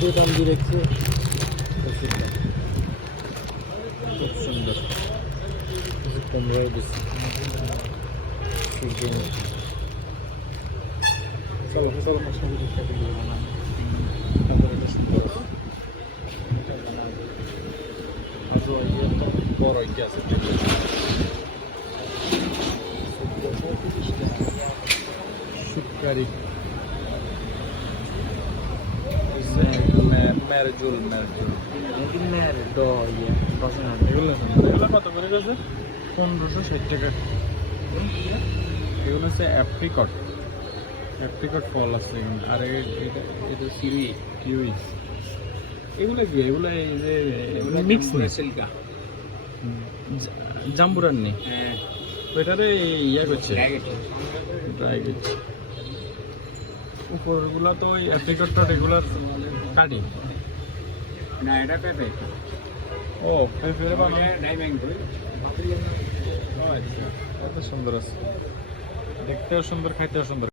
দোকান দিয়ে রেখেছে খুব সুন্দর কম রয়ে গেছে চলো চলো বড় আছে শুকারি এগুলো কত করে গেছে 1560 টাকা এগুলো হচ্ছে অ্যাপ্রিকট ফল আছে আর এটা কিউই এগুলো কি এগুলো এই যে মিক্স সিল্কা জাম্বুরান নেই ওইটারে ইয়ে করছে ড্রাই করছে উপরগুলো তো ওই অ্যাপ্রিকটটা রেগুলার কাটি না এটা পেঁপে ও পেঁপে বানানো ও আচ্ছা এত সুন্দর আছে দেখতেও সুন্দর খাইতেও সুন্দর